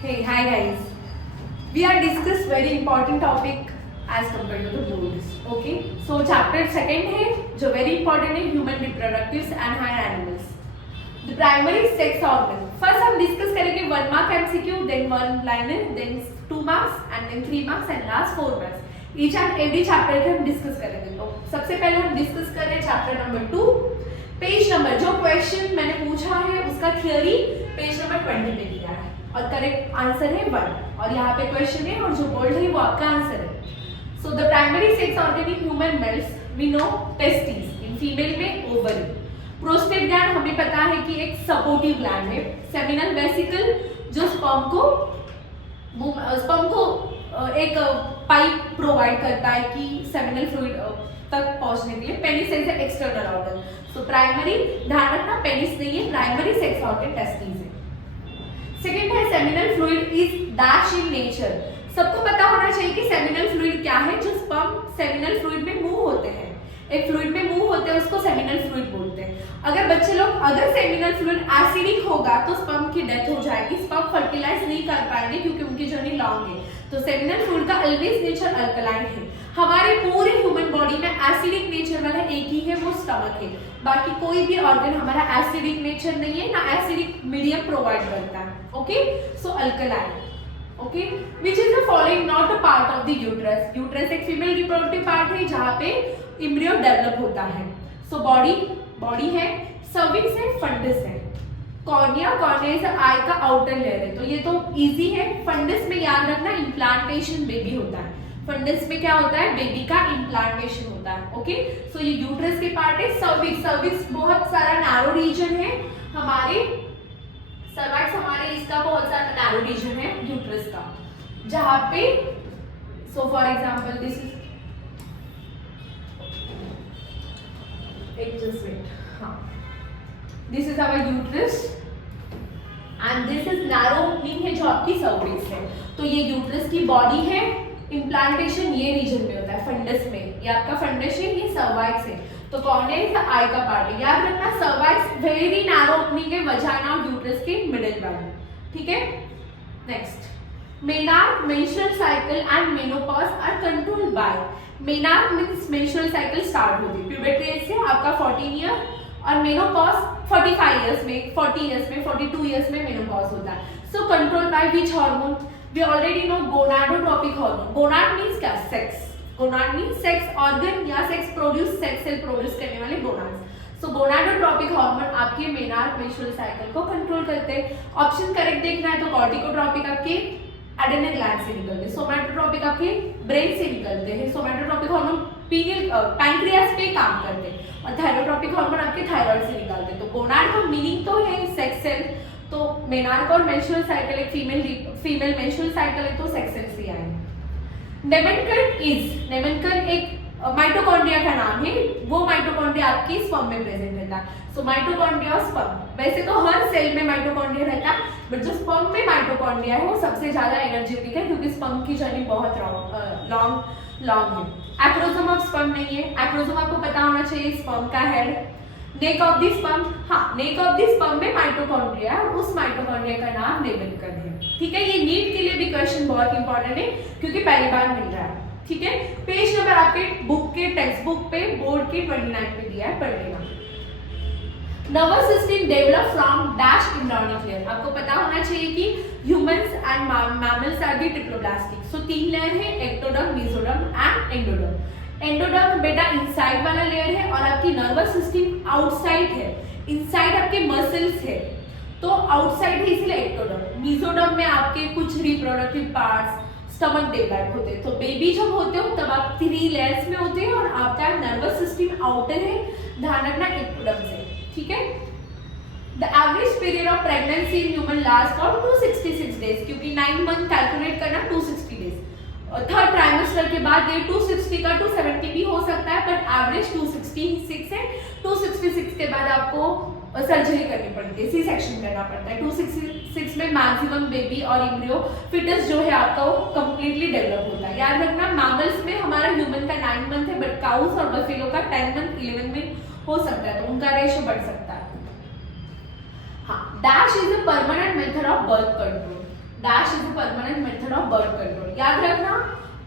Hey, hi guys. We are discuss very important topic as compared to the boards. Okay. So chapter second है जो very important है human reproductives and higher animals. The primary sex organ. First हम discuss करेंगे 1 mark MCQ, then 1 liner, then 2 marks and then 3 marks and last 4 marks. Each and every chapter के हम discuss करेंगे. तो सबसे पहले हम discuss कर रहे हैं chapter number 2. पेज नंबर जो क्वेश्चन मैंने पूछा है उसका थियोरी पेज नंबर 20 पे दिया है और करेक्ट आंसर है 1 और यहाँ पे क्वेश्चन है और जो बोल्ड है वो आपका आंसर है. So the primary sex organ in human males we know testis, in female में ओवरी. प्रोस्टेट ग्लैंड हमें पता है कि एक सपोर्टिव ग्लैंड है. सेमिनल वेसिकल जो स्पर्म को एक पाइप प्रोवाइड करता है कि सेमिनल फ्लूइड तक पहुंचने के लिए. Penis is external organ. So primary ध्यान रखना पेनिस नहीं है, प्राइमरी सेक्स ऑर्गन टेस्टिस है. सेकेंड है seminal fluid is dash in nature. सबको पता होना चाहिए कि सेमिनल फ्लूइड क्या है. जो स्पर्म सेमिनल फ्लूइड में मूव होते हैं, एक फ्लूइड में मूव होते हैं उसको सेमिनल फ्लूइड बोलते हैं. अगर सेमिनल फ्लूइड एसिडिक होगा तो स्पर्म की डेथ हो जाएगी. स्पर्म फर्टिलाइज नहीं कर पाएंगे क्योंकि उनकी जर्नी लॉन्ग है. तो सेमिनल फ्लूइड का ऑलवेज नेचर अल्कलाइन है. हमारे पूरे ह्यूमन बॉडी में एसिडिक नेचर वाला एक ही है, वो स्टमक है. बाकी कोई भी ऑर्गन हमारा एसिडिक नेचर नहीं है, ना एसिडिक मीडियम प्रोवाइड करता है. Okay, so alkaline. Okay, which is the following not a part of the uterus. Uterus एक फीमेल रिप्रोडक्टिव पार्ट है जहाँ पे इम्ब्रियो डेवलप होता है. सो बॉडी है, सर्विक्स है, फंडस है. कॉर्निया इज आई का आउटर लेयर है. तो ये तो इजी है. फंडस में याद रखना इम्प्लांटेशन बेबी होता है. फंडस में क्या होता है, बेबी का इम्प्लांटेशन होता है. ओके, सो ये यूट्रस के पार्ट है. सर्विक्स बहुत सारा नैरो रीजन है हमारे. सर्विक्स हमारे इसका बहुत सारा नैरो रीजन है यूट्रस का, जहां पे so for example this is this is our uterus and this is narrow opening है जो आपकी सर्विक्स है. तो ये यूट्रस की बॉडी है. इम्प्लांटेशन ये रीजन में होता है फंडस में. ये आपका फंडस है, ये सर्वाइक्स है. तो कॉर्निया इज आई का पार्ट है. याद रखना सर्वाइक्स वेरी नैरो ओपनिंग है वजाइना और यूट्रस के मिडिल वाले. ठीक है, next menarche menstrual cycle and menopause are controlled by. Menarche means menstrual cycle start होती है प्यूबर्टी एज से आपका 14 ईयर और मेनोपॉज 45 इयर्स में, 40 इयर्स में, 42 इयर्स में मेनोपॉज होता है. So controlled by which hormone. We already know gonadotropic hormone. Gonad means क्या, sex. Gonad means sex organ या sex produce, sex cell produce करने वाले गोनाड्स. सो गोनाडोट्रोपिक हार्मोन आपके मेनार्क मेंस्ट्रुअल साइकिल को control करते हैं. ऑप्शन करेक्ट देखना है तो कॉर्टिकोट्रोपिक आपके एडेनल ग्लैंड से निकलते हैं. सोमैटोट्रोपिक आपके ब्रेन से निकलते हैं. सोमैटोट्रोपिक हार्मोन पैंक्रियास पे काम करते हैं और थायरोट्रोपिक हार्मोन आपके थायराइड से निकलते हैं. तो गोनाड का मीनिंग तो है सेक्स सेल. तो मेनार्क और मेंस्ट्रुअल साइकिल एक फीमेल मेंस्ट्रुअल साइकिल है तो सेक्स सेल से आए. नेमेनकन एक माइटोकॉन्ड्रिया का नाम है. वो माइटोकॉन्ड्रिया आपकी स्पर्म में प्रेजेंट रहता है. सो माइटोकॉन्ड्रिया और स्पर्म, वैसे तो हर सेल में माइटोकॉन्ड्रिया रहता है बट जो स्पर्म में माइटोकॉन्ड्रिया है वो सबसे ज्यादा एनर्जेटिक है क्योंकि स्पर्म की जर्नी बहुत लॉन्ग है. एक्रोसोम ऑफ स्पर्म नहीं है. एक्रोसोम आपको पता होना चाहिए स्पर्म का head. Neck of the sperm, हाँ नेक ऑफ द स्पर्म में माइटोकॉन्ड्रिया है, उस माइटोकॉन्ड्रिया का नाम नेमेनकन है. ठीक है, ये नीट के लिए भी क्वेश्चन बहुत इंपॉर्टेंट है क्योंकि पहली बार मिल रहा है. ठीक है, पेज नंबर आपके बुक के टेक्स्ट बुक पे बोर्ड के 29 पे दिया है, पढ़ लेना. Nervous system develop from dash embryonic layer. आपको पता होना चाहिए कि humans and mammals are the triploblastic. So 3 layer है, ectoderm, mesoderm and endoderm. Endoderm बेटा इनसाइड वाला लेयर है और आपकी नर्वस सिस्टम आउटसाइड है. इनसाइड आपके मसल्स है तो आउटसाइड है इसलिए एक्टोडर्म. मेसोडर्म में आपके कुछ रिप्रोडक्टिव पार्ट्स, स्टमक डेवलप होते हैं. तो बेबी जब होते हो तब आप 3 लेयर्स में होते हैं और आपका नर्वस सिस्टम आउटर है, ध्यान रखना एक्टोडर्म से. ठीक है, the average period of pregnancy in human last for 266 days क्योंकि 9 मंथ कैलकुलेट करना 260 डेज. थर्ड ट्राइमेस्टर के बाद ये 260 का 270 भी हो सकता है बट एवरेज 266 है. 266 के बाद आपको सर्जरी करनी पड़ती है, सी सेक्शन करना पड़ता है. 266 में मैक्सिमम बेबी और इम्ब्रियो फिटस जो है आपका वो कंप्लीटली डेवलप होता है. याद रखना मैमल्स में हमारा ह्यूमन का 9 मंथ है बट काउस और बफेलो का 10 मंथ 11 मंथ हो सकता है तो उनका रेशो बढ़ सकता है. हाँ, dash is a permanent method of birth control. Dash is a permanent method of birth control. याद रखना,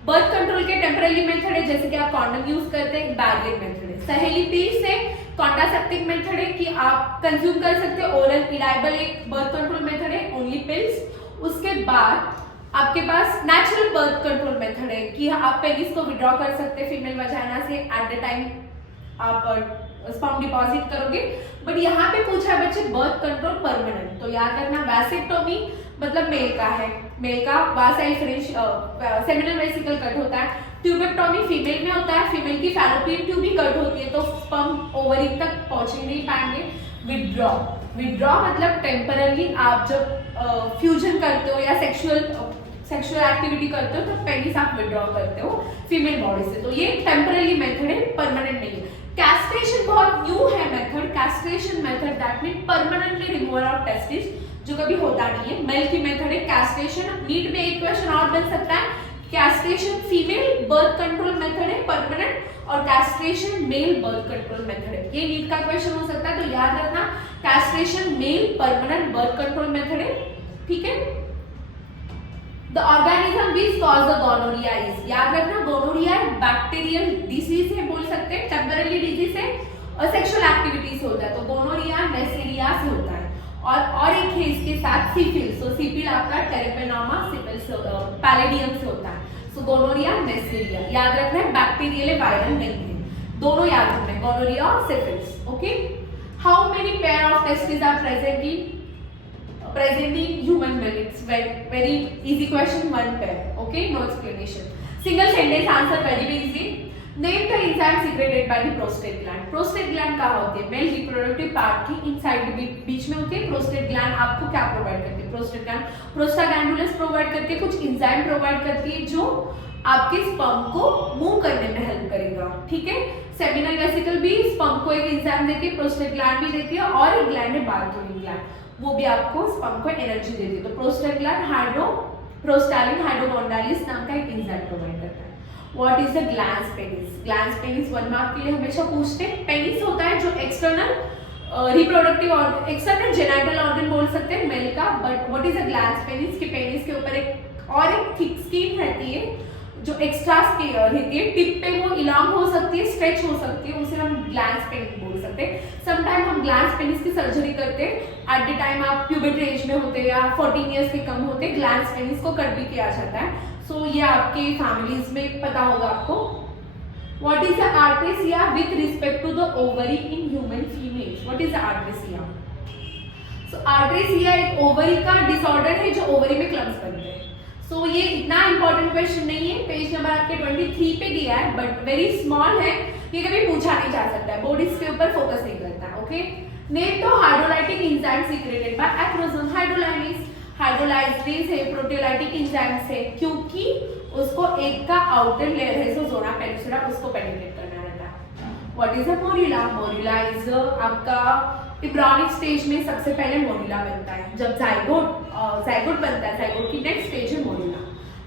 बर्थ कंट्रोल के टेम्पररी मेथड है, जैसे कि आप कॉन्डम यूज करते हैं, बैरियर मेथड है। सहेली पिल्स से कॉन्ट्रासेप्टिव मेथड है कि आप कंज्यूम कर सकते हो। ओरल इडाइबल एक बर्थ कंट्रोल मेथड है, ओनली पिल्स। उसके बाद आपके पास नेचुरल बर्थ कंट्रोल मेथड है कि आप पेनिस को विड्रॉ कर सकते हैं फीमेल वजाइना से एट द टाइम आप स्पर्म डिपॉजिट करोगे। बट यहाँ पे पूछा है बच्चे बर्थ कंट्रोल परमानेंट, तो याद रखना वैसेक्टोमी मतलब मेल का है, मेल का वासाइल फ्रिंज सेमिनल वेसिकल कट होता है। ट्यूबेक्टोमी फीमेल में होता है, फीमेल की फैलोपियन ट्यूब भी कट होती है तो स्पर्म ओवरी तक पहुंच नहीं पाएंगे। विड्रॉ, विड्रॉ मतलब टेम्परली आप जब फ्यूजन करते हो या सेक्सुअल एक्टिविटी करते हो तो पेनिस आप विड्रॉ करते हो फीमेल बॉडी से, तो ये टेम्पररी मेथड है, परमानेंट नहीं है। कैस्ट्रेशन बहुत न्यू है method, castration method that mean permanently removal of testis, जो कभी होता नहीं है। मेल की मेथड है कैस्ट्रेशन। नीट में एक क्वेश्चन और बन सकता है, castration female birth control method है परमानेंट और castration male birth control method है, ये नीट का क्वेश्चन हो सकता है। तो याद रखना castration male permanent birth control method है, ठीक है। The organism which cause the gonorrhea is, याद रखना गोनोरिया बैक्टीरियल डिसीज है, बोल सकते हैं टेम्पररी डिजीज है और सेक्सुअल एक्टिविटी से होता है, तो गोनोरिया नेसेरिया से होता है। और एक है इसके साथ सिफिलिस, तो सिफिल आपका टेरेपेनोमा सिफिलिस पैलेडियम से होता है। सो गोनोरिया नेसेरिया याद रखना है, बैक्टीरियल है वायरल नहीं है, दोनों याद रखना है गोनोरिया और syphilis, okay. How many pair of testis are present in human male? It's very easy question, one pair, okay, no explanation, single sentence answer, very easy. Name the enzyme secreted by the prostate gland. Prostate gland कहाँ होती है? Mail reproductive part की inside बीच में होती है। Prostate gland आपको क्या provide करती है? प्रोस्टेट ग्लैंड प्रोस्टाग्लैंडुलस प्रोवाइड करती है, कुछ एंजाइम प्रोवाइड करती है जो आपके स्पर्म को मूव करने में हेल्प करेगा, ठीक है। सेमिनल वेसिकल भी स्पर्म को एक एंजाइम देती है, प्रोस्टेट ग्लैंड भी देती है, और एक ग्लैंड है बारथोलिन ग्लैंड, वो भी आपको स्पर्म को एनर्जी देती है। तो प्रोस्टेट ग्लैंड प्रोस्टालिन हाइड्रोगोनालिस नाम का एक एंजाइम प्रोवाइड करता है। What is the glans penis? Glans penis 1 mark के लिए हमेशा पूछते हैं। पेनिस होता है जो एक्सटर्नल रिप्रोडक्टिव और एक्सटर्नल जेनिटल ऑर्गन बोल सकते हैं मेल का, but what is the glans penis? के पेनिस के ऊपर एक थिक स्किन रहती है जो एक्स्ट्रा रहती है, टिप पे वो इलांग हो सकती है, स्ट्रेच हो सकती है, उसे हम ग्लैंस पेनिस बोल सकते हैं। समटाइम हम ग्लैंस पेनिस की सर्जरी करते हैं एट द टाइम आप प्यूबर्टी एज में होते या 14 इयर्स के कम होते, ग्लैंस पेनिस को कट भी किया जाता है। सो ये आपके फैमिलीज में पता होगा आपको। What is the arteria with respect to the ovary in human females? What is the arteria? So arteria एक ओवरी का डिसऑर्डर है जो ओवरी में क्लम्स बनते हैं। सो ये इतना इंपॉर्टेंट क्वेश्चन नहीं है, पेज नंबर आपके 23 पे दिया है, बट वेरी स्मॉल है, ये कभी पूछा नहीं जा सकता है, बोर्ड इसके ऊपर फोकस नहीं करता है, okay. Name the hydrolytic enzyme secreted by acrosome hydrolysis. Hydrolysis है प्रोटीओलाइटिक एंजाइम से, क्योंकि उसको एक का आउटर लेयर है जो जोना पेनिसुला, उसको पेनिट्रेट करना रहता है। What is a morula? Morula is आपका एम्ब्रियोनिक स्टेज में सबसे पहले मोरिला बनता है, जब जाइगोट बनता है, जाइगोट की नेक्स्ट स्टेज है मोरिला।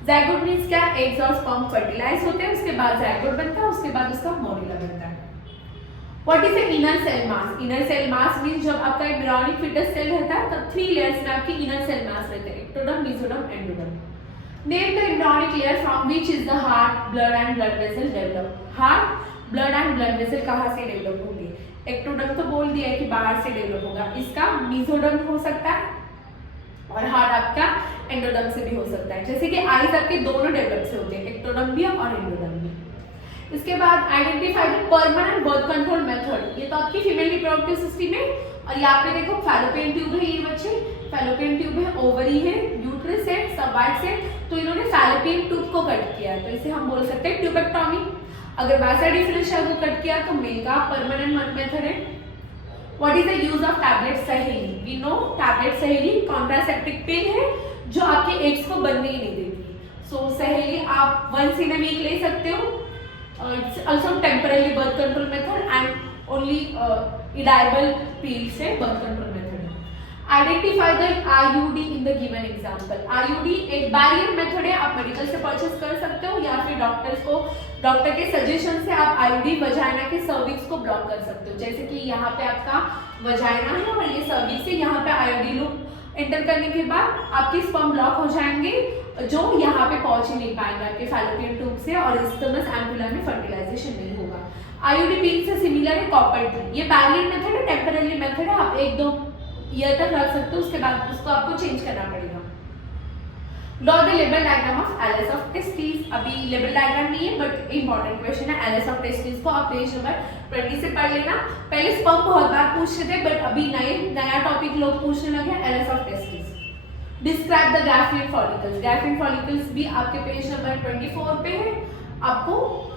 जाइगोट मींस क्या? एग्स और स्पर्म फर्टिलाइज होते हैं, उसके बाद जाइगोट बनता है, उसके बाद उसका मोरिला बनता है। What is the inner cell mass? Inner cell mass means जब आपका एम्ब्रियोनिक फीटस सेल रहता है तब 3 लेयर्स में आपकी इनर सेल मास रहते हैं, ectoderm, mesoderm, endoderm. Name the embryonic layer from which is the heart, blood and blood vessel develop. Heart, blood and blood vessel कहाँ से डेवलप होंगे? एक्टोडर्म तो बोल दिया है कि बाहर से डेवलप होगा, इसका मेसोडर्म हो सकता है और हार्ट आपका एंडोडर्म से भी हो सकता है। जैसे कि आईज आपके दोनों डेवलप से होते हैं, एक्टोडर्म भी और एंडोडर्म भी। इसके बाद identify the permanent birth control method. ये तो आपकी फीमेल रिप्रोडक्टिव सिस्टम है, और यहाँ पे देखो फैलोपियन ट्यूब है, ये बच्चे फैलोपियन ट्यूब है, ओवरी है, यूट्रस है, सर्वाइक्स है, तो इन्होंने फैलोपियन ट्यूब को कट किया, तो इसे हम बोल सकते हैं ट्यूबेक्टोमी। अगर वैसा डिफरेंशियल को कट किया तो मेल का परमानेंट मेथड है। What is the use of tablet सहेली? वी नो टैबलेट सहेली कॉन्ट्रासेप्टिव पिल है जो आपके एग्स को बनने ही नहीं देती। सो सहेली आप वंस इन अ वीक ले सकते हो। It's also temporary birth control method and only edible pill से birth control method. Identify the IUD in the given example. IUD एक बैरियर मेथड है, आप मेडिकल से परचेज कर सकते हो या फिर डॉक्टर के सजेशन से आप आईयूडी वजाइना के सर्विक्स को ब्लॉक कर सकते हो। जैसे कि यहाँ पे आपका वजाइना है और ये सर्विक्स है, यहाँ पे आईयूडी लूप एंटर करने के बाद आपके स्पर्म ब्लॉक हो जाएंगे, जो यहाँ पे पहुंच ही नहीं पाएंगे आपके फैलोपियन ट्यूब से, और इस्टमस एम्पुला में फर्टिलाइजेशन नहीं होगा। आईयूडी पिन से सिमिलर है कॉपर टी। ये पैरेलल मेथड है, टेम्पररी मेथड है, आप 1-2 ईयर तक रख सकते हो, उसके बाद उसको आपको चेंज करना पड़ेगा। Draw the label diagram of LS of testis. अभी लेबल डायग्राम नहीं है बट इंपॉर्टेंट क्वेश्चन है। एलएस ऑफ टेस्टिस को आप पेज नंबर 20 से पढ़ लेना। पहले स्पर्म बहुत बार पूछते थे बट अभी नया टॉपिक लोग पूछने लगे, LS of testis. Describe the Graafian follicles. Graafian follicles भी आपके पेज नंबर 24 पे है, आपको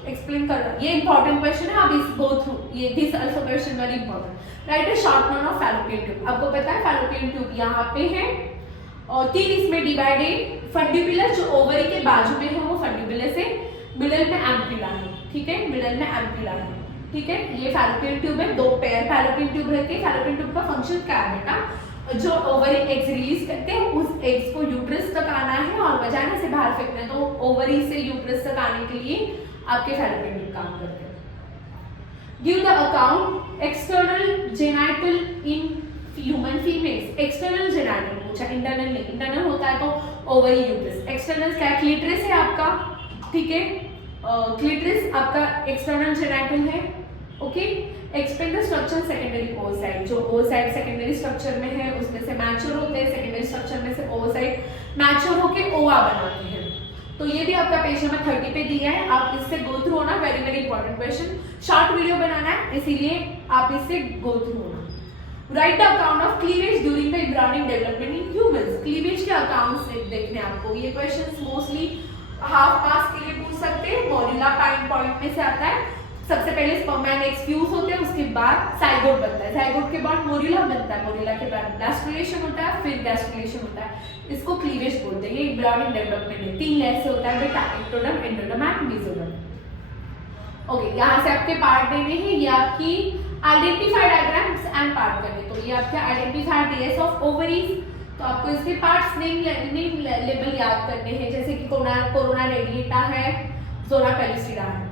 एक्सप्लेन करना। ये इंपॉर्टेंट क्वेश्चन है, आप इस गो थ्रू ये this also question very important. Right a short note of fallopian tube. आपको पता है फैलोपियन ट्यूब यहाँ पे है और 3 इसमें डिवाइडेड। फंडिबुलर जो ओवरी के बाजू में है वो फंडिबुलर से, मिडल में एम्पुला है, ठीक है, मिडल में एम्पुला है, ठीक है। ये फैलोपियन ट्यूब है, 2 पेयर फैलोपियन ट्यूब रहते हैं। फैलोपियन ट्यूब का फंक्शन क्या है बेटा, जो ओवरी एग्स रिलीज करते हैं उस एग्स को यूट्रस तक आना है और वजाइना से बाहर फेंकना है, तो ओवरी से यूट्रस तक आने के लिए आपके फैलोपियन ट्यूब काम करते हैं। Give the account external genital in human females. External genital पूछा, इंटरनल नहीं। इंटरनल होता है तो ओवरी यूट्रस। एक्सटर्नल क्या, क्लीटरिस है आपका, ठीक है, क्लीटरिस आपका एक्सटर्नल जेनाइटल है, okay. Explain the structure secondary oocyte. जो ओसाइट सेकेंडरी स्ट्रक्चर में है उसमें से मैच्योर होते हैं, सेकेंडरी स्ट्रक्चर में से ओसाइट मैच्योर होके ओवा बनाते हैं। तो ये भी आपका पेज नंबर 30 पे दिया है, आप इससे गो थ्रू होना। Very very important question, short video बनाना है इसीलिए आप इससे गो थ्रू होना। Write the account of cleavage during the embryonic development in humans. Cleavage के अकाउंट्स देखने आपको, ये क्वेश्चंस मोस्टली हाफ मार्क्स के लिए पूछ सकते हैं। मॉड्यूला पॉइंट में से आता है। सबसे पहले स्पर्म एंड एग्स फ्यूज होते हैं, उसके बाद जाइगोट बनता है, जाइगोट के बाद मोड्यूला बनता है, मोड्यूला के बाद ब्लास्टुलेशन होता है, फिर गैस्ट्रुलेशन होता है। इसको क्लीवेज बोलते हैं। ये एम्ब्रियोनिक डेवलपमेंट में 3 लेयर से होता है बेटा, ectoderm, endoderm and mesoderm. Okay, यहाँ से आपके पार्ट देने हैं, ये आपकी आइडेंटिफाई डायग्राम्स एंड पार्ट करने। तो ये आपके आइडेंटिफाई डीएस ऑफ ओवरीज, तो आपको इसके पार्ट्स नेम लेबल याद करने हैं, जैसे कि कोरोना रेडिएटा है, जोना पेलिसिडा है।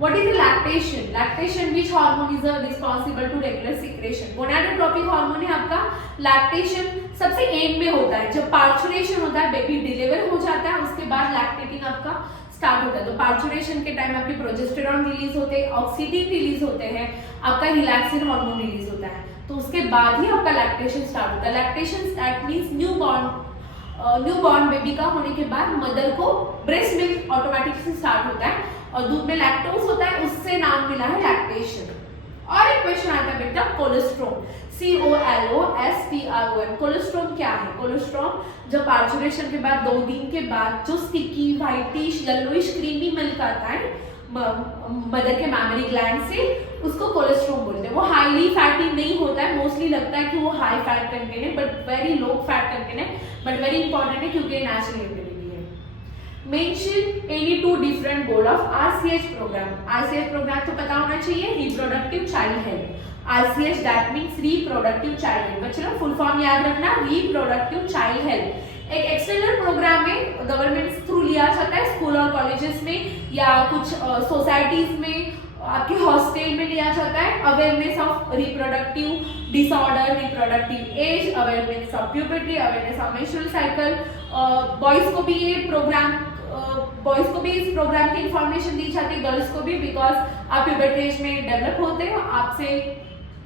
What is the lactation? Lactation, which hormone is responsible to regular secretion? Gonadotropic hormone है आपका। lactation सबसे एंड में होता है, जब पार्चुरेशन होता है, बेबी डिलीवर हो जाता है, उसके बाद लैक्टेटिंग आपका स्टार्ट होता है। तो पार्चुरेशन के टाइम आपके प्रोजेस्टेरॉन रिलीज होते हैं, ऑक्सीटिन रिलीज होते हैं, आपका रिलैक्सिन हार्मोन रिलीज होता है, तो उसके बाद ही आपका लैक्टेशन स्टार्ट होता है। Lactation that means new born baby का होने के बाद मदर को ब्रेस्ट मिल्क ऑटोमेटिक से स्टार्ट होता है और दूध में लैक्टोज होता है, उससे नाम मिला है लैक्टेशन। और एक क्वेश्चन आता है बेटा कोलेस्ट्रॉम, COLOSTROM। कोलेस्ट्रॉम क्या है? कोलेस्ट्रॉम जब पार्चुरेशन के बाद 2 दिन के बाद जो sticky whitish yellowish creamy milk आता है मदर के मैमरी ग्लैंड से, उसको कोलेस्ट्रॉम बोलते हैं। वो हाईली फैटी नहीं होता है, मोस्टली लगता है कि वो हाई फैट कंटेंट है but very low fat content है, बट वेरी इंपॉर्टेंट है क्योंकि नेचुरल एबिलिटी है। Mention any 2 different goal of RCH programme. RCH programme तो पता होना चाहिए, reproductive child health. RCH that means reproductive child health. बच्चों फुल फॉर्म याद रखना, रिप्रोडक्टिव चाइल्ड हेल्थ। एक एक्सटर्नल प्रोग्राम में गवर्नमेंट थ्रू लिया जाता है, स्कूल और कॉलेजेस में या कुछ सोसाइटीज में, आपके हॉस्टल में लिया जाता है। Awareness of reproductive disorder, reproductive age, awareness of puberty, awareness of menstrual cycle. Boys को भी ये प्रोग्राम, बॉयज को भी इस प्रोग्राम की इंफॉर्मेशन दी जाती है, गर्ल्स को भी, बिकॉज आप प्यूबर्टी एज में डेवलप होते हैं,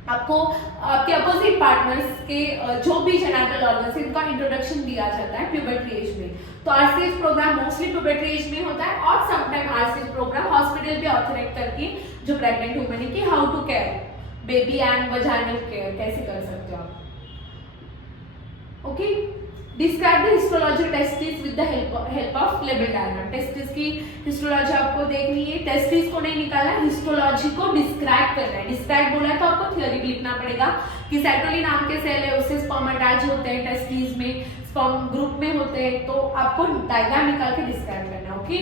आपको आपके अपोजिट पार्टनर्स के जो भी जेनिटल ऑर्गन्स हैं इनका इंट्रोडक्शन दिया जाता है प्यूबर्टी एज में। तो RCH programme mostly puberty age में होता है और समटाइम RCH प्रोग्राम हॉस्पिटल भी ऑथराइज करके जो प्रेग्नेंट वुमेन है कि how to care baby and vaginal care कैसे कर सकते हो आप। Okay, describe the histology testis with the help of label diagram. Testis की हिस्टोलॉजी आपको देखनी है, टेस्टिस को नहीं निकाला, हिस्टोलॉजी को डिस्क्राइब करना है। डिस्क्राइब बोला है तो आपको थ्योरी भी लिखना पड़ेगा कि सेटोली नाम के सेल है, उससे स्पर्म अटैच होते हैं टेस्टिस में, स्पर्म ग्रुप में होते हैं, तो आपको डायग्राम निकाल के डिस्क्राइब करना। ओके,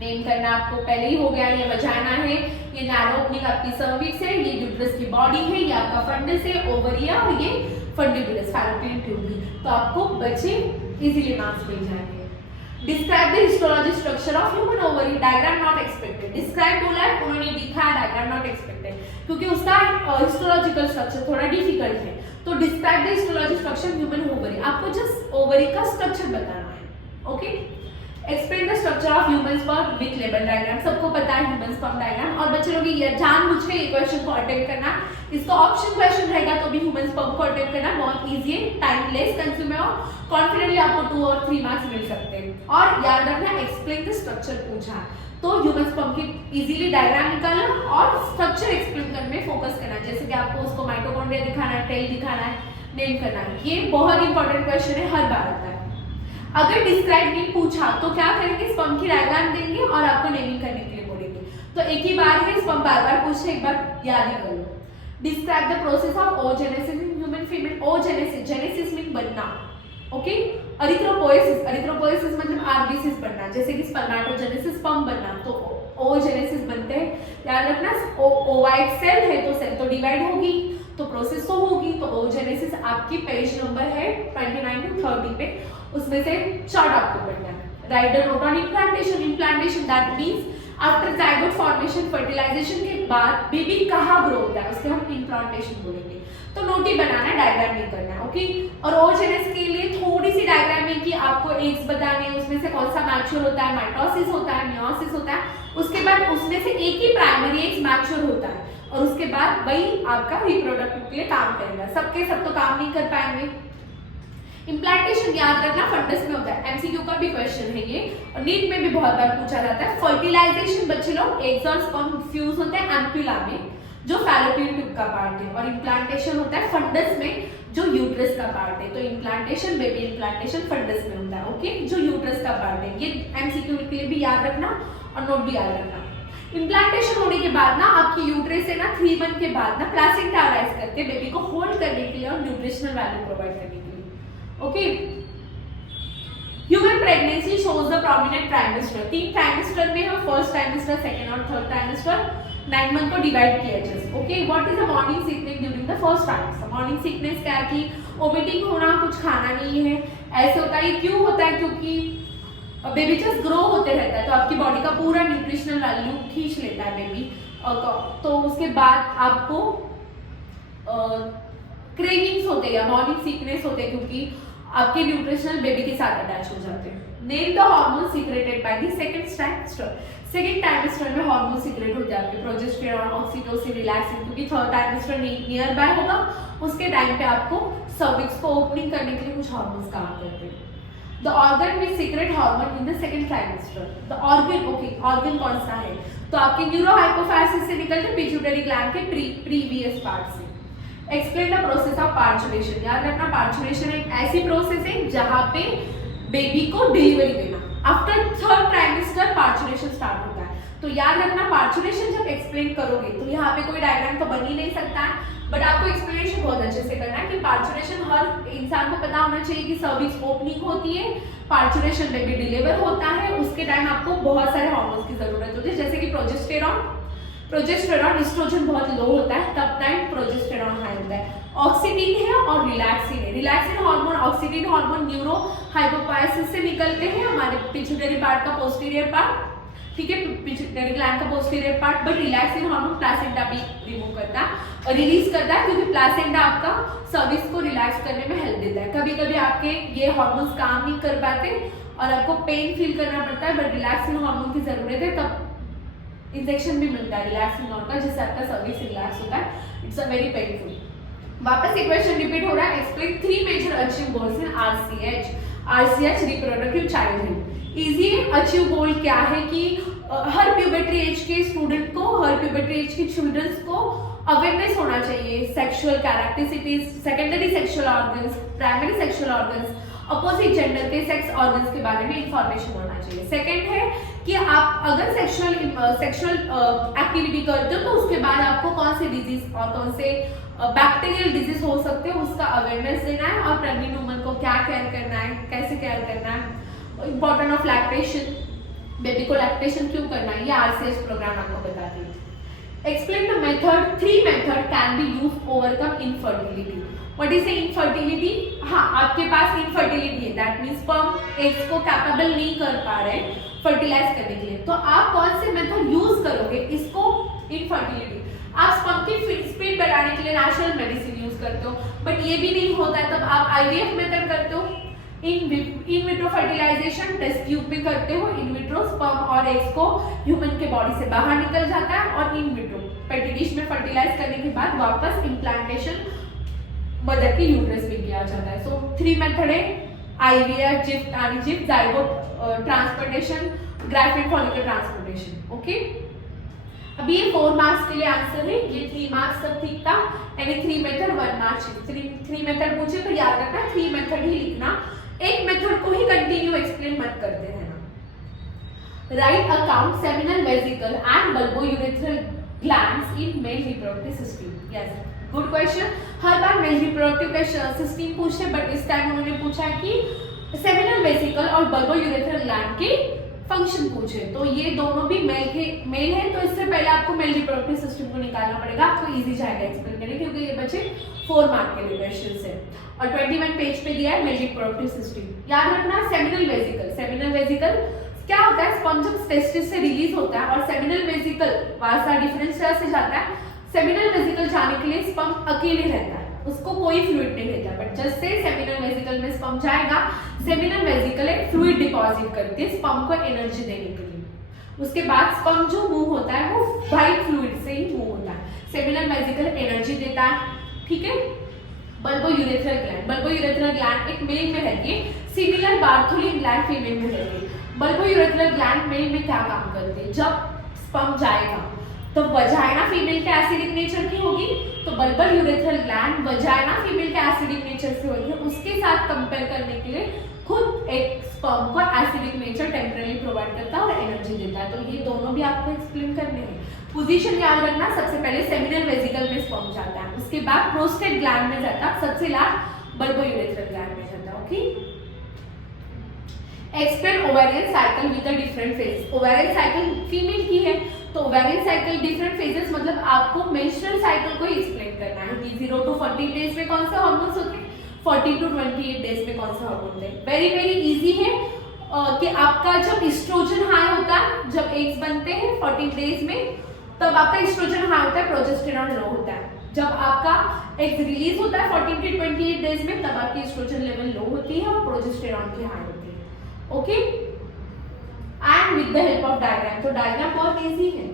नेम करना आपको पहले ही हो गया। ये वजाइना है, ये नैरो ओपनिंग आपकी सर्विक्स है, ये यूट्रस की बॉडी है, ये आपका फंडस है, ओवरिया, और ये फंडिबुलस फैलोपियन ट्यूब है। तो आपको बच्चे इजीली मार्क्स मिल जाएंगे। Describe the histology structure of human ovary. Diagram not expected. Describe बोला है, उन्होंने लिखा है डायग्राम नॉट एक्सपेक्टेड, क्योंकि उसका हिस्टोलॉजिकल स्ट्रक्चर थोड़ा डिफिकल्ट है। तो describe the histology structure human ovary, आपको जस्ट ओवरी का स्ट्रक्चर बताना है। Okay, explain the structure of human sperm with label diagram, सबको पता है ह्यूमन स्पर्म डायग्राम। और बच्चे लोग ये जानबूझ के ये क्वेश्चन को अटेम्प्ट करना, इसका ऑप्शन क्वेश्चन रहेगा तो भी ह्यूमन स्पर्म को अटेम्प्ट करना बहुत इजी है, टाइम लेस कंज्यूम है और कॉन्फिडेंटली आपको 2 और 3 मार्क्स मिल सकते हैं। और याद रखना एक्सप्लेन द स्ट्रक्चर पूछा तो ह्यूमन स्पर्म की इजीली डायग्राम निकालना और स्ट्रक्चर एक्सप्लेन करने में फोकस करना, जैसे कि आपको उसको माइटोकॉन्ड्रिया दिखाना है, टेल दिखाना है, नेम करना है। ये बहुत इंपॉर्टेंट क्वेश्चन है, हर बार आता है। अगर डिस्क्राइब नहीं पूछा तो क्या करेंगे, स्पर्म की डायग्राम देंगे और आपको नेमिंग करने के लिए बोलेंगे। तो एक ही बार है, स्पर्म बार बार पूछे, एक बार याद ही कर लो। Describe the process of oogenesis in human female. oogenesis, genesis mean बनना, ओके। एरिथ्रोपोएसिस, एरिथ्रोपोएसिस मतलब आरबीसीज बनना, जैसे कि स्पर्मेटोजेनेसिस स्पर्म बनना, तो oogenesis बनते हैं। याद रखना, ओवाइट सेल है तो सेल तो डिवाइड होगी, तो प्रोसेस तो होगी। तो oogenesis आपकी पेज नंबर है 29 to 30 पे, उसमें से चार्ट आपको पढ़ना है। Write the note on implantation, implantation that means after zygote formation, fertilisation के बाद बेबी कहाँ ग्रो होता है, उसके हम इम्प्लांटेशन बोलेंगे। तो नोट ही बनाना है, डायग्राम नहीं करना है, ओके। और oogenesis के लिए थोड़ी सी डायग्राम है कि आपको एग्स बताने हैं, उसमें से कौन सा मैच्योर होता है, माइटोसिस होता है, मियोसिस होता है, उसके बाद उसमें से एक ही प्राइमरी एग्स मैच्योर होता है और उसके बाद वही आपका रिप्रोडक्टिव के लिए काम करेगा। सबके सब तो काम नहीं कर पाएंगे। इम्प्लांटेशन याद रखना फंडस में होता है, एमसीक्यू का भी क्वेश्चन है ये और नीट में भी बहुत बार पूछा जाता है। फर्टिलाइजेशन बच्चे लोग एग्स और स्पर्म फ्यूज होते हैं एम्प्यूला में, जो फैलोपियन ट्यूब का पार्ट है, और इम्प्लांटेशन होता है फंडस में, जो यूट्रस का पार्ट है। तो इम्प्लांटेशन, बेबी इम्प्लांटेशन फंडस में होता है, ओके, जो यूट्रस का पार्ट है। ये एमसीक्यू के लिए भी याद रखना और नोट भी याद रखना। इम्प्लांटेशन होने के बाद ना आपकी यूट्रस से ना 3 मंथ के बाद ना प्लासेंटा अराइज करके बेबी को होल्ड करने के लिए और न्यूट्रिशनल वैल्यू प्रोवाइड करने के लिए, okay. Human pregnancy shows the prominent trimester, 3 trimester में है, फर्स्ट ट्राइमेस्टर, सेकंड और थर्ड ट्राइमेस्टर, 9 मंथ को डिवाइड किया just, okay. What is the morning sickness during the first trimester? Morning sickness क्या है कि वोमिटिंग होना, कुछ खाना नहीं है, ऐसे होता है। क्यों होता है? क्योंकि बेबी जस्ट ग्रो होते रहता है तो आपकी बॉडी का पूरा न्यूट्रिशनल वैल्यू खींच लेता है बेबी, तो उसके बाद आपको क्रेविंग्स होते हैं या मॉर्निंग सिकनेस होते हैं क्योंकि आपके न्यूट्रिशनल बेबी के साथ अटैच हो जाते हैं। Name the hormone secreted by the second trimester. Second trimester में हार्मोन सीक्रेट होते हैं आपके, प्रोजेस्टेरॉन, ऑक्सीटोसिन, रिलैक्सिन, क्योंकि थर्ड ट्राइमेस्टर नियर बाय होगा, उसके टाइम पे आपको सर्विक्स को ओपनिंग करने के लिए कुछ हार्मोन्स काम करते हैं। The organ will secrete hormone in the second trimester. The organ, okay, organ कौन सा है? तो आपके न्यूरोहाइपोफाइसिस से निकलते पिट्यूटरी ग्लैंड के प्रीवियस पार्ट से। Explain the process of parturition. याद रखना parturition एक ऐसी प्रोसेस है जहाँ पे बेबी को डिलीवरी देना। After third trimester parturition start होता है। तो याद रखना पार्चुरेशन जब एक्सप्लेन करोगे तो यहाँ पे कोई डायग्राम तो बन ही नहीं सकता है, बट आपको एक्सप्लेनेशन बहुत अच्छे से करना है कि पार्चुरेशन हर इंसान को पता होना चाहिए कि सर्विक्स ओपनिंग होती है, पार्चुरेशन बेबी डिलीवर होता है, उसके टाइम आपको बहुत सारे हार्मोन्स की जरूरत होती है, जैसे कि प्रोजेस्टेरॉन, एस्ट्रोजन बहुत लो होता है तब टाइम प्रोजेस्टेरॉन हाई होता है। ऑक्सीटिन है और रिलैक्सिन है। रिलैक्सिन हार्मोन, ऑक्सीटिन हार्मोन न्यूरोहाइपोफाइसिस से निकलते हैं, हमारे पिट्यूटरी पार्ट का पोस्टीरियर पार्ट, ठीक है, पिट्यूटरी ग्लैंड का posterior part, but relaxin hormone placenta भी रिमूव करता है और रिलीज करता है क्योंकि प्लासेंटा आपका सर्विस को रिलैक्स करने में हेल्प देता है। कभी कभी आपके ये हार्मोन्स काम नहीं कर पाते और आपको पेन फील करना पड़ता है, बट रिलैक्सिन हार्मोन की जरूरत है, तब इंजेक्शन भी मिलता है रिलैक्सिन हार्मोन का जिससे आपका सर्विस रिलैक्स होता है। It's a very painful. वापस एक क्वेश्चन रिपीट हो रहा है। Explain 3 major achieve goals in RCH reproductive childhood. Easy achieve goal क्या है कि हर प्यूबर्टी एज के स्टूडेंट को, हर प्यूबर्टी एज के चिल्ड्रंस को अवेयरनेस होना चाहिए sexual characteristics, secondary sexual organs, primary sexual organs, opposite gender के सेक्स ऑर्गन्स के बारे में इंफॉर्मेशन होना चाहिए। सेकेंड है कि आप अगर सेक्सुअल एक्टिविटी करते हो तो उसके बाद आपको कौन से डिजीज और कौन से बैक्टीरियल डिजीज हो सकते हैं उसका अवेयरनेस देना है, और प्रेग्नेंट वुमन को क्या केयर करना है, कैसे केयर करना है, इंपॉर्टेंट ऑफ लैक्टेशन, बेबी को लैक्टेशन क्यों करना है, ये आरसीएच प्रोग्राम आपको बताती है। Explain the method, 3 method can be used overcome infertility. What is infertility? हाँ, आपके पास इनफर्टिलिटी है, दैट मीन्स स्पर्म एग्स को कैपेबल नहीं कर पा रहे फर्टिलाइज करने के लिए, तो आप कौन से मेथड यूज करोगे इसको इनफर्टिलिटी। आप स्पर्म की स्पीड बढ़ाने के लिए नेचुरल मेडिसिन यूज करते हो, बट ये भी नहीं होता है तब आप आईवीएफ मेथड करते हो। In vitro fertilisation test tube में करते हो। इन विट्रो स्पर्म और एग्स को ह्यूमन के बॉडी से बाहर निकल जाता है और इन विट्रो पेट्री डिश में फर्टिलाइज करने के बाद वापस इम्प्लांटेशन मदर के यूट्रस में किया जाता है। सो 3 मेथड है, आईवीएफ, जिफ्ट आणि gift, zygote transplantation, grafted follicle transplantation. Okay, अभी ये 4 मार्क्स के लिए आंसर है, ये 3 मार्क्स तक ठीक था। यानी 3 मेथड 1 मार्क्स। 3 मेथड पूछे तो याद रखना 3 मेथड ही लिखना, एक मेथड को ही कंटिन्यू एक्सप्लेन मत करते रहना। Right a count seminal vesicle and bulbourethral glands in male reproductive system. Yes, good question. Her bar male reproductive system पूछते, बट इस टाइम उन्होंने पूछा कि सेमिनल वेसिकल और बल्बोयूरेथ्रल ग्लैंड के फंक्शन पूछे। तो ये दोनों भी मेल है, तो इससे पहले आपको मेल रिप्रोडक्टिव सिस्टम को निकालना पड़ेगा, आपको इजी जाएगा एक्सप्लेन करने, क्योंकि ये बच्चे 4 मार्क के लिए क्वेश्चन है और 21 पेज पे दिया है मेल रिप्रोडक्टिव सिस्टम। याद रखना सेमिनल वेसिकल, सेमिनल वेसिकल क्या होता है, स्पर्म जब टेस्टिस से रिलीज होता है और सेमिनल वेसिकल वहां से डिफरेंट तरह से जाता है। सेमिनल वेसिकल जाने के लिए स्पर्म अकेले रहता है, उसको कोई फ्लूइड नहीं देता, बट जैसे सेमिनल वेसिकल में स्पर्म जाएगा, सेमिनल वेसिकल एक फ्लूइड डिपॉजिट करती है स्पर्म को एनर्जी देने के लिए। उसके बाद स्पर्म जो मूव होता है वो व्हाइट फ्लूइड से ही मूव होता है। सेमिनल वेसिकल एनर्जी देता है, ठीक है। बल्बोयूरेथ्रल ग्लैंड, बल्बोयूरेथ्रल ग्लैंड एक मेल में रहती है, सिमिलर बार्थोलिन ग्लैंड फीमेल में रहती है। बल्बोयूरेथ्रल ग्लैंड मेल में क्या काम करती है, जब स्पर्म जाएगा तो वजाइना फीमेल के एसिडिक नेचर की होगी, तो बल्बल यूरेथ्रल ग्लैंड वजाइना फीमेल के एसिडिक नेचर से होगी, उसके साथ कंपेयर करने के लिए खुद एक स्पर्म को एसिडिक नेचर टेम्परेरी प्रोवाइड करता है और एनर्जी देता है। तो ये दोनों भी आपको एक्सप्लेन करने हैं। पोजीशन याद रखना, सबसे पहले सेमिनल वेसिकल में स्पर्म जाता है, उसके बाद प्रोस्टेट ग्लैंड में जाता है, सबसे लास्ट बल्बोयूरेथ्रल ग्लैंड में जाता है। Okay, explain ovarian cycle with a different phase. Ovarian cycle female की है, तो ओवेरियन साइकिल डिफरेंट फेजेस मतलब आपको मेंस्ट्रुअल साइकिल को एक्सप्लेन करना है कि 0 to 40 डेज में कौन से हार्मोन्स होते हैं, 40 to 28 डेज में कौन से हार्मोन होते हैं। वेरी वेरी इजी है कि आपका जब एस्ट्रोजन हाई होता है, जब एग्स बनते हैं 40 डेज में, तब आपका एस्ट्रोजन हाई होता है, प्रोजेस्टेरॉन लो होता है। जब आपका एग्स रिलीज होता है 14 to 28 डेज में, तब आपकी एस्ट्रोजन लेवल लो होती है और प्रोजेस्टेरॉन की हाई होती है। Okay, and with the help of diagram, तो डायग्राम बहुत इजी है।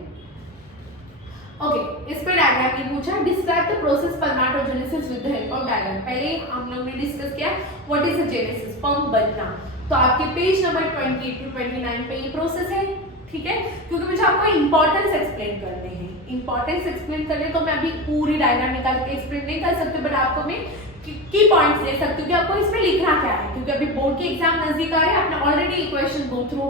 ओके, इस पे डायग्राम नहीं पूछा। Describe the process spermatogenesis with the help of diagram. पहले हम लोग ने डिस्कस किया what is the genesis, sperm बनना। तो आपके पेज नंबर 20 to 29 पे ये प्रोसेस है, ठीक है, क्योंकि मुझे आपको इंपॉर्टेंस एक्सप्लेन करने हैं। इंपॉर्टेंस एक्सप्लेन करने तो मैं अभी पूरी डायग्राम निकाल के एक्सप्लेन नहीं कर सकती, बट आपको मैं की पॉइंट्स दे सकती हूँ कि आपको इसमें लिखना क्या है, क्योंकि अभी बोर्ड के एग्जाम नजदीक आ रहे हैं, आपने ऑलरेडी क्वेश्चन गो थ्रू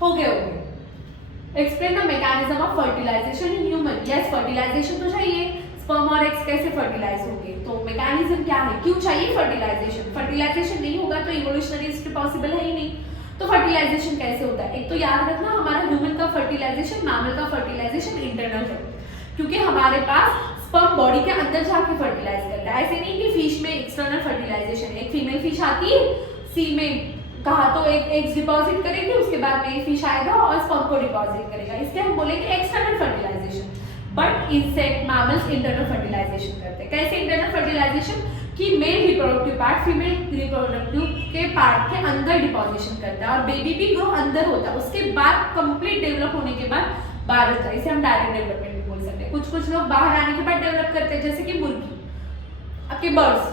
हो गए होंगे। Explain the mechanism of fertilisation in human. Yes, fertilisation तो चाहिए, स्पर्म और एग्स कैसे फर्टिलाइज होंगे, तो मैकेनिज्म क्या है, क्यों चाहिए फर्टिलाइजेशन। फर्टिलाइजेशन नहीं होगा तो इवोल्यूशनरी हिस्ट्री पॉसिबल है ही नहीं। तो फर्टिलाइजेशन कैसे होता है, एक तो याद रखना हमारा ह्यूमन का फर्टिलाइजेशन, मैमल का फर्टिलाइजेशन इंटरनल है, क्योंकि हमारे पास स्पर्म बॉडी के अंदर जाके फर्टिलाइज करता है। ऐसे नहीं कि फिश में एक्सटर्नल फर्टिलाइजेशन है, एक फीमेल फिश आती है सी में, कहा तो एक एग्स डिपॉजिट करेगी, उसके बाद में फिश आएगा और स्पर्म को डिपॉजिट करेगा, इसलिए हम बोलेंगे external fertilisation. But insect mammals internal fertilisation करते हैं। कैसे इंटरनल फर्टिलाइजेशन, कि male reproductive part female reproductive के पार्ट के अंदर डिपॉजिशन करता है और बेबी भी ग्रो अंदर होता है, उसके बाद कंप्लीट डेवलप होने के बाद बाहर आता है, इसे हम डायरेक्ट डेवलपमेंट भी बोल सकते हैं। कुछ लोग बाहर आने के बाद डेवलप करते हैं, जैसे कि मुर्गी, आपके बर्ड्स।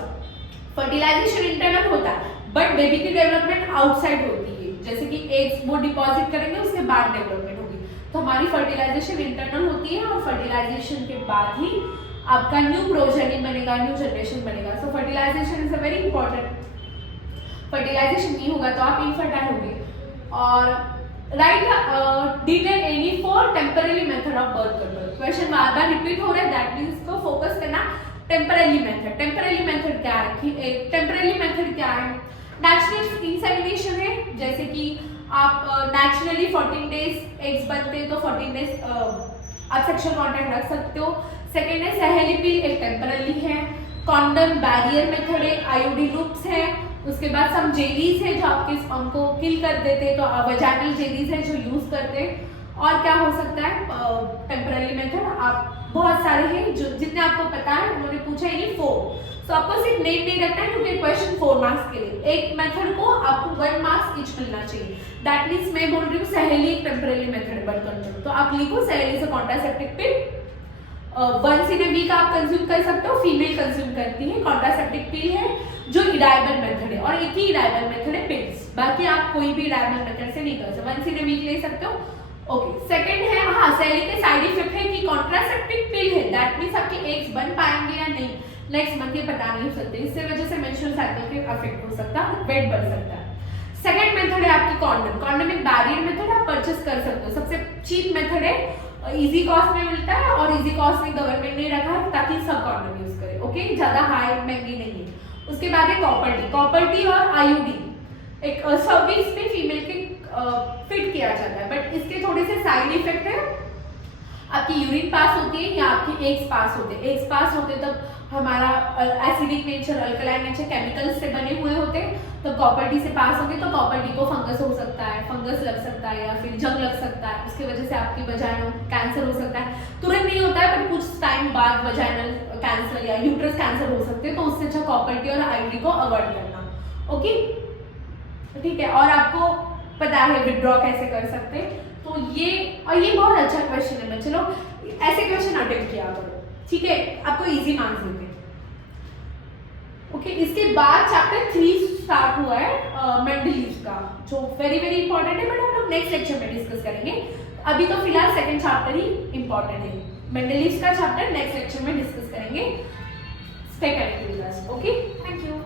फर्टिलाइजेशन इंटरनल होता है बट बेबी की डेवलपमेंट आउटसाइड होती है, जैसे कि एग्स वो डिपॉजिट करेंगे उसके बाद डेवलपमेंट होगी। तो हमारी फर्टिलाइजेशन इंटरनल होती है और फर्टिलाइजेशन के बाद ही आपका न्यू प्रोजेनी बनेगा, न्यू जनरेशन बनेगा। So fertilization is a very important. Fertilization नहीं होगा तो आप इनफर्टाइल होंगे। और write detail any four temporary method of birth control. Question बार बार रिपीट हो रहा है, दैट मीन्स इसको फोकस करना। टेम्पररी मेथड, टेम्पररी मेथड क्या है, टेम्पररी मेथड क्या है, नेचुरल इंसेमिनेशन है, जैसे कि आप नेचुरली 14 डेज एग्स बनते हैं तो 14 डेज आप सेक्सुअल कांटेक्ट रख सकते हो। सेकेंड है सहेली पिल, एक टेम्पररी है। कॉन्डम बैरियर मेथड है, आईओडी लूप्स है। उसके बाद सम जेलीज है जो आपके स्पर्म को किल कर देते हैं, तो वजाइनल जेलीज है जो यूज करते हैं। और क्या हो सकता है टेम्पररी मेथड, आप बहुत सारे हैं, जो जितने आपको पता है उन्होंने पूछा है 4। तो आपको सिर्फ नेम नहीं रखना है क्योंकि क्वेश्चन 4 मार्क्स के लिए। एक मेथड को आपको 1 मार्क्स ईच मिलना चाहिए। दैट मींस मैं बोल रही हूँ सहेली एक टेम्परेरी मेथड है बट कंट्रोल, तो आप लिखो सहेली से contraceptive pill once in a week आप कंज्यूम कर सकते हो, फीमेल कंज्यूम करती है। कॉन्ट्रासेप्टिव पिल है जो इडाइबल मेथड है, और एक ही इडाइबल मेथड है पिल्स, बाकी आप कोई भी इडाइबल मेथड से नहीं कर सकते, वंस इन अ वीक ले सकते हो। ओके, सेकंड है हाँ सहेली के साइड इफेक्ट है कि कॉन्ट्रासेप्टिव पिल है, दैट मींस आपके एग्स बन पाएंगे या नहीं नेक्स्ट मंथ ये पता नहीं हो सकते, इससे वजह से मेंस्ट्रुअल साइकिल के अफेक्ट हो सकता है, वेट बढ़ सकता है। सेकंड मेथड है आपकी कॉन्डम। कॉन्डम एक बैरियर मेथड आप परचेस कर सकते हो, सबसे चीप मेथड है, इजी कॉस्ट में मिलता है और इजी कॉस्ट में गवर्नमेंट ने रखा है ताकि सब कॉन्डम यूज करें। ओके, ज्यादा हाई महंगी नहीं है। उसके बाद है कॉपर टी। कॉपर टी और आईयूडी एक सर्विस में फीमेल के फिट किया जाता है, बट इसके थोड़े से साइड इफेक्ट है, आपकी यूरिन पास होती है या आपकी एग्स पास होते हैं। एग्स पास होते तब हमारा acidic nature, alkaline nature chemicals से बने हुए होते हैं, तो कॉपर टी से पास होंगे तो कॉपर टी को फंगस हो सकता है, फंगस लग सकता है या फिर जंग लग सकता है, उसकी वजह से आपकी वजाइना कैंसर हो सकता है। तुरंत नहीं होता है बट कुछ टाइम बाद वजाइनल कैंसर या यूट्रस कैंसर हो सकते हैं, तो उससे अच्छा कॉपर टी और आईडी को अवॉइड करना। ओके ठीक है, और आपको पता है विड्रॉ कैसे कर सकते हैं, तो ये बहुत अच्छा क्वेश्चन है, मैं चलो ऐसे क्वेश्चन अटेम्प्ट किया करो, ठीक है, आपको इजी मार्क्स देते हैं। ओके, इसके बाद चैप्टर 3 स्टार्ट हुआ है मेंडलीव का, जो वेरी वेरी इंपॉर्टेंट है, बट हम लोग नेक्स्ट लेक्चर में डिस्कस करेंगे। अभी तो फिलहाल सेकंड चैप्टर ही इंपॉर्टेंट है, मेंडलीव का चैप्टर नेक्स्ट लेक्चर में डिस्कस करेंगे। Stay connected with us. Okay, thank you.